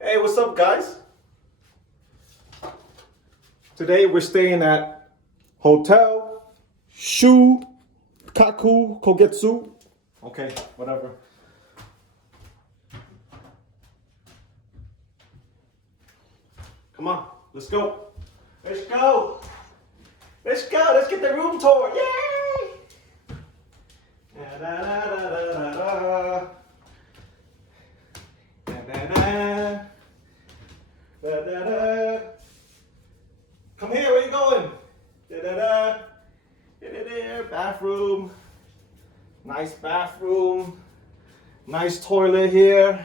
Hey, what's up, guys? Today we're staying at Hotel Shuhoukaku Kogetsu. Okay, whatever. Come on, let's go. Let's go. Let's go. Let's get the room tour. Yay! Da, da, da, da, da, da. Da, da, da. Da, da, da. Come here, where you going? Da, da, da. Da, da, da. Bathroom. Nice bathroom. Nice toilet here.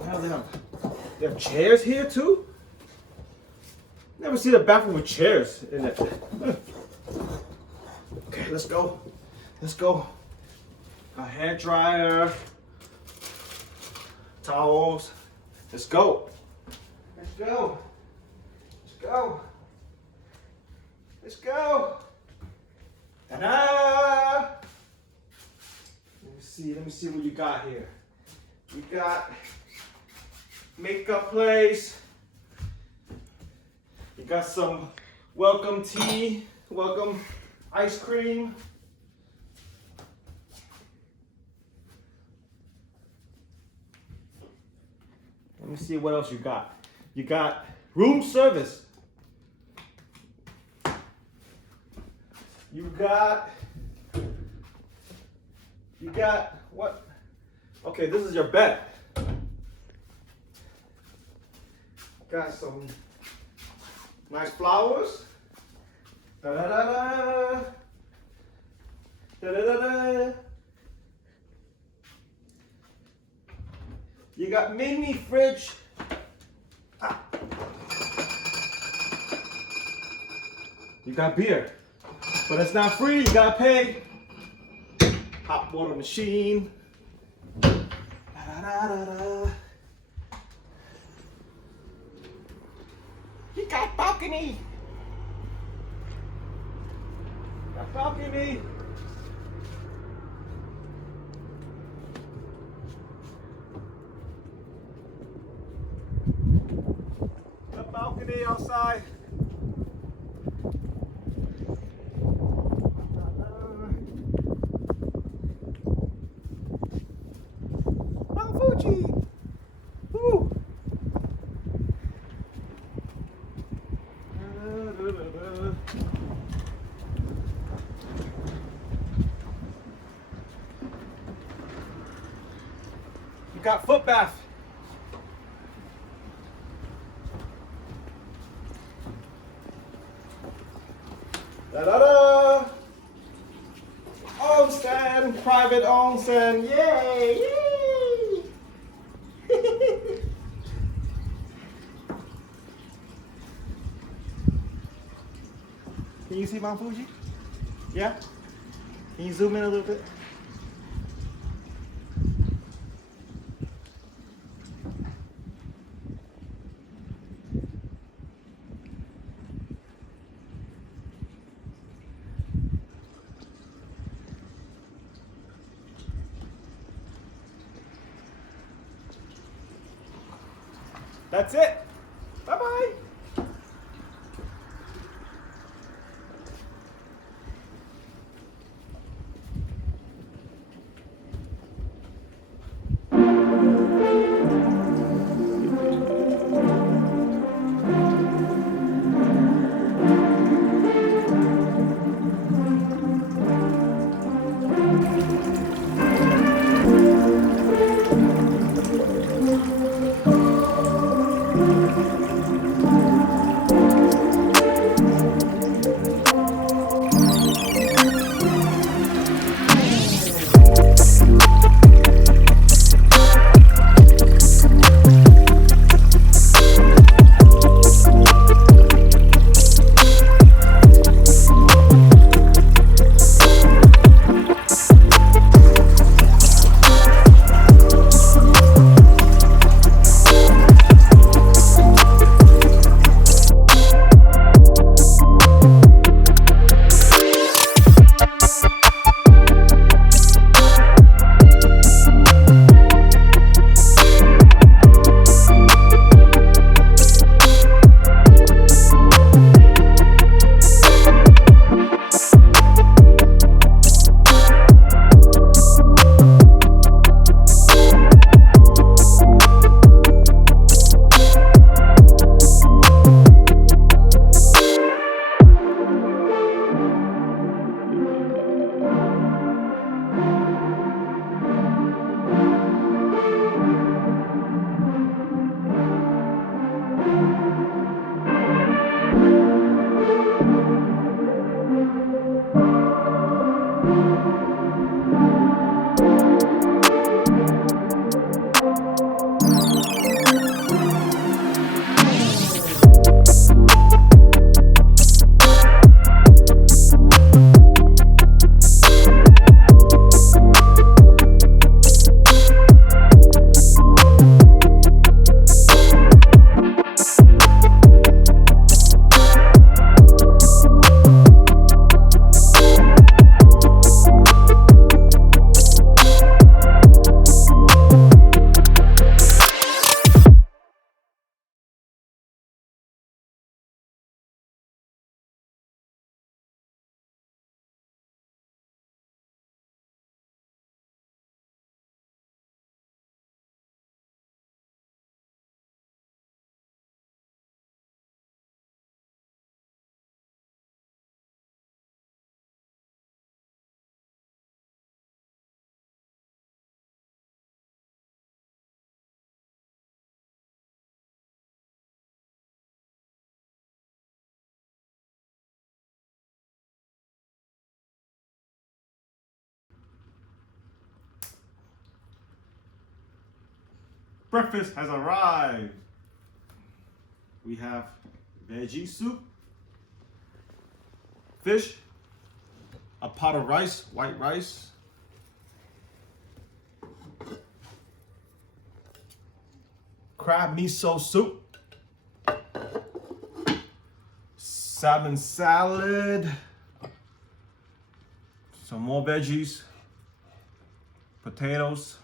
Wow, they have chairs here too? Never seen a bathroom with chairs in it. Okay, let's go. Let's go. A hair dryer, towels. Let's go. Let's go. Let's go. Let's go. Ta-da! Let me see what you got here. You got makeup place. You got some welcome tea, welcome ice cream. Let me see what else you got. You got room service. You got what? Okay, this is your bed. Got some nice flowers. Da da da da. Da da da da. You got mini fridge. Ah. You got beer, but it's not free. You gotta pay. Hot water machine. Da da da da. You got balcony. Got balcony. Got balcony outside. Mount Fuji. Woo. You got foot bath. Da da da. Onsen, private onsen. Yay! Yay! Can you see Mount Fuji? Yeah? Can you zoom in a little bit? That's it. Bye-bye. Breakfast has arrived. We have veggie soup, fish, a pot of rice, white rice, crab miso soup, salmon salad, some more veggies, potatoes,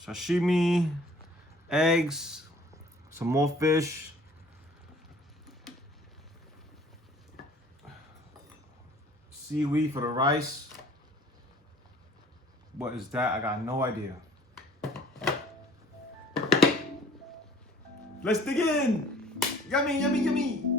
sashimi, eggs, some more fish, seaweed for the rice. What is that? I got no idea. Let's dig in. Yummy, yummy, yummy.